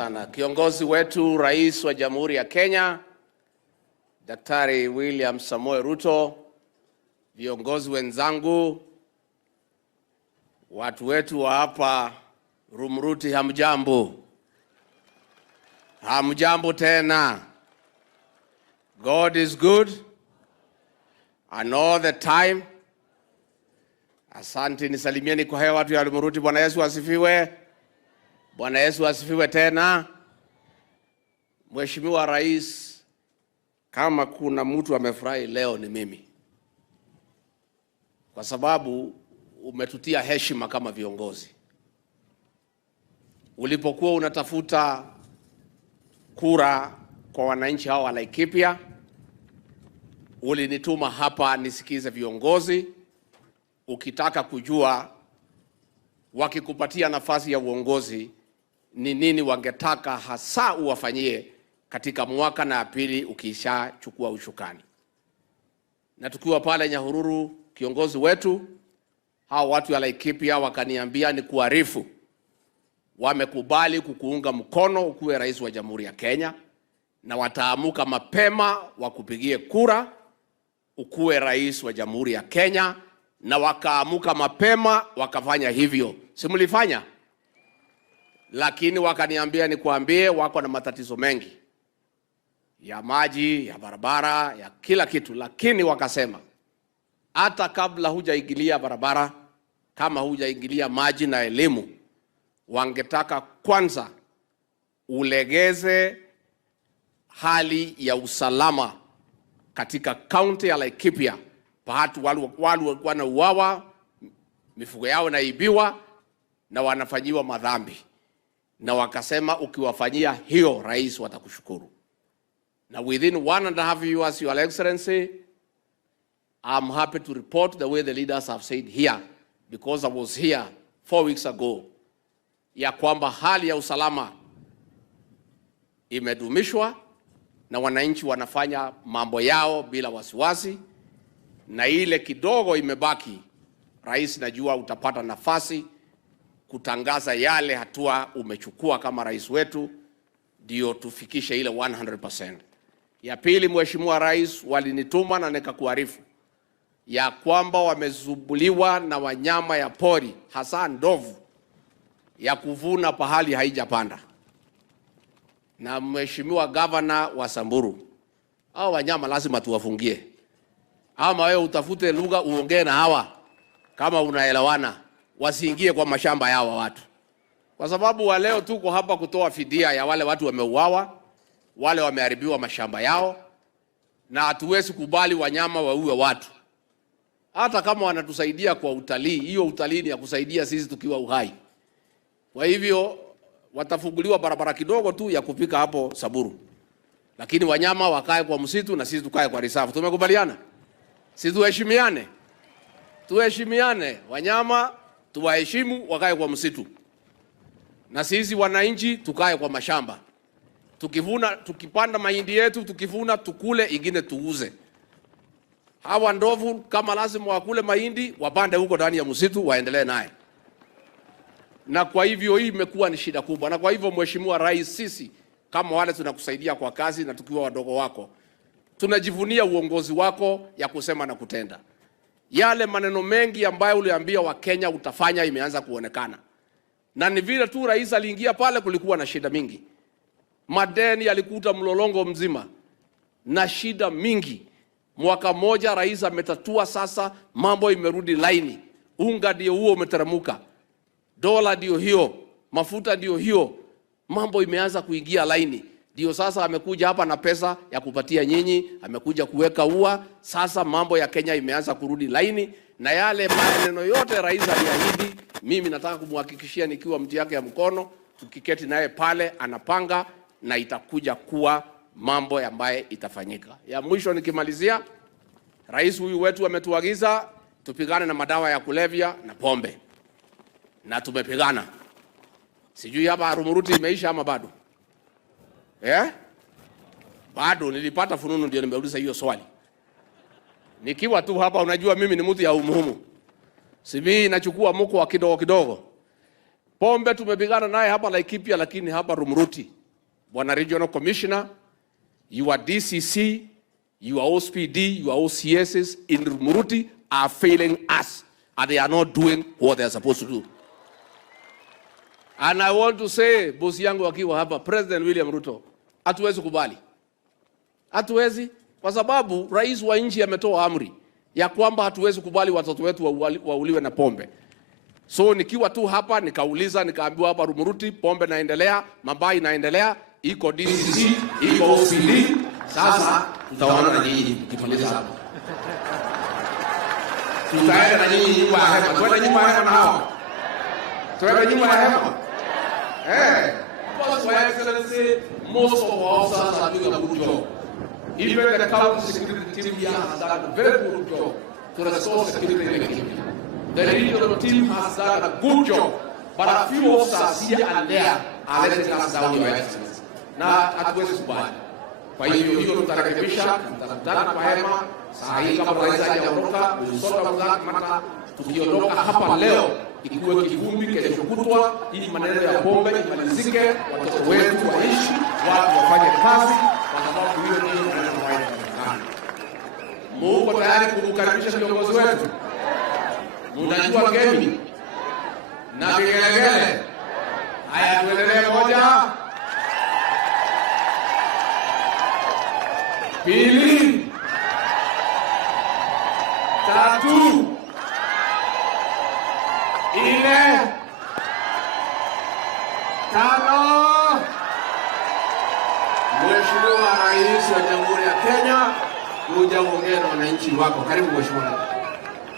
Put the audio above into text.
sana. Kiongozi wetu Rais wa Jamhuri ya Kenya, Daktari William Samoei Ruto, viongozi wenzangu, watu wetu wa hapa Rumuruti, hamjambo. Hamjambo tena. God is good and all the time. Asante, nisalimieni kwa hewa watu ya Rumuruti. Bwana Yesu asifiwe. Bwana Yesu asifiwe tena. Mheshimiwa Rais, kama kuna mtu amefurahi leo ni mimi. Kwa sababu umetutia heshima kama viongozi. Ulipokuwa unatafuta kura kwa wananchi hao wa Laikipia, ulinituma hapa nisikize viongozi, ukitaka kujua wakikupatia nafasi ya uongozi ni nini wangetaka hasa uwafanyie katika mwaka na pili ukisha chukua ushukani. Na tukiwa pale Nyahururu, kiongozi wetu, hao watu wa Laikipia wakaniambia ni kuarifu wamekubali kukuunga mkono ukuwe rais wa Jamhuri ya Kenya, na wataamuka mapema wakupigie kura ukuwe rais wa Jamhuri ya Kenya, na wakaamuka mapema wakafanya hivyo. Simulifanya? Lakini wakaniambia nikuambie wako na matatizo mengi ya maji, ya barabara, ya kila kitu. Lakini wakasema hata kabla hujaingilia barabara, kama hujaingilia maji na elimu, wangetaka kwanza ulegeze hali ya usalama katika kaunti ya Laikipia. Pahatu wale wanauawa, mifugo yao naibiwa na wanafanyiwa madhambi. Na wakasema ukiwafanyia hiyo rais watakushukuru. Na within 1.5 years, Your Excellency, I'm happy to report the way the leaders have said here, because I was here 4 weeks ago, ya kwamba hali ya usalama imedumishwa na wananchi wanafanya mambo yao bila wasiwasi, na ile kidogo imebaki, rais, najua utapata nafasi kutangaza yale hatua umechukua kama rais wetu, ndio tufikishe ile 100%. Ya pili, Mheshimiwa Rais, walinituma na nikakuarifu ya kwamba wamezumbuliwa na wanyama ya pori, hasa ndovu ya kuvuna pahali haijapanda. Na Mheshimiwa Gavana wa Samburu, hao wanyama lazima tuwafungie. Ama wewe utafute lugha uongee na hawa kama unaelewana, wasiingie kwa mashamba yao watu. Kwa sababu wa leo tuko hapa kutoa fidia ya wale watu wameuawa, wale wameharibiwa mashamba yao, na hatuwezi kubali wanyama waue watu. Hata kama wanatusaidia kwa utalii, hiyo utalii ni ya kusaidia sisi tukiwa uhai. Kwa hivyo watafunguliwa barabara kidogo tu ya kupika hapo Samburu. Lakini wanyama wakae kwa msitu na sisi tukae kwa reserve. Tumekubaliana? Sisi tuheshimiane. Tuheshimiane. Wanyama tuwaheshimu, wakae kwa msitu. Na sisi wananchi tukae kwa mashamba. Tukivuna, tukipanda mahindi yetu, tukivuna tukule, ingine tuuze. Hawa ndovu kama lazima wakule mahindi, wapande huko ndani ya msitu waendelee naye. Na kwa hivyo hii imekuwa ni shida kubwa. Na kwa hivyo Mheshimiwa Rais, sisi kama wale tunakusaidia kwa kazi na tukiwa wadogo wako, tunajivunia uongozi wako ya kusema na kutenda. Yale maneno mengi ambayo uliambia Wakenya utafanya imeanza kuonekana. Na ni vile tu rais aliingia pale kulikuwa na shida mingi. Madeni yalikuta mlolongo mzima na shida mingi. Mwaka moja rais ametatua, sasa mambo imerudi laini. Unga ndio huo umeteramuka. Dola ndio hiyo, mafuta ndio hiyo. Mambo imeanza kuingia laini. Ndio sasa amekuja hapa na pesa ya kupatia nyinyi, amekuja kuweka ua. Sasa mambo ya Kenya imeanza kurudi laini, na yale maneno yote rais aliahidi, mimi nataka kumhakikishia nikiwa mti yake ya mkono, tukiketi naye pale anapanga, na itakuja kuwa mambo ambaye itafanyika. Ya mwisho nikimalizia, rais huyu wetu ametuagiza tupigane na madawa ya kulevya na pombe. Na tumepigana. Sijui hapa Rumuruti imeisha ama bado? Bado. Nilipata fununu ndio nimeuliza hiyo swali. Nikiwa tu hapa, unajua mimi ni mtu ya umuhimu. Sibii nachukua mko wa kidogo kidogo. Pombe tumepigana naye hapa Laikipia, lakini hapa Rumuruti, Bwana Regional Commissioner, your DCC, your OSPD, your OCSs in Rumuruti are failing us and they are not doing what they are supposed to do. And I want to say, bosi yangu akiwa hapa, President William Ruto, hatuwezi kubali. Hatuwezi, kwa sababu rais wa nchi ametoa amri ya kwamba hatuwezi kubali watoto wetu wauliwe na pombe. So nikiwa tu hapa nikauliza, nikaambiwa hapa Rumuruti pombe naendelea, mabai inaendelea, iko DCC, iko OCD. Sasa tutaona na nyinyi tukimaliza hapa. Tutaenda na nyinyi nyumba ya hema. Twende nyumba ya hema na hao. Twende nyumba ya hema. Because Your Excellency, most of our officers are doing a good job. Even the county security team here has done a very good job to restore security in Laikipia. The regional team has done a good job, but a few officers here and there are letting us down, Your Excellency. Na hatuwezi kubali. Kwa hivyo hiyo tutarekebisha, tutakutana kwa hema. Saa hii kama rais hajaondoka, usota mzaki tukiondoka hapa leo, ikuwe kivumbi kesho kutwa, hii maneno ya pombe imalizike, watoto wetu waishi, watu wafanye kazi, kwa sababu hiyo ndio maneno haya yanatokana. Mungu tayari kukaribisha viongozi wetu. Mnajua ngemi na vigelegele. Haya, tuendelee. Moja, pili, tatu, nne, tano. Mheshimiwa Rais wa Jamhuri ya Kenya, kuja uongee na wananchi wako. Karibu Mheshimiwa.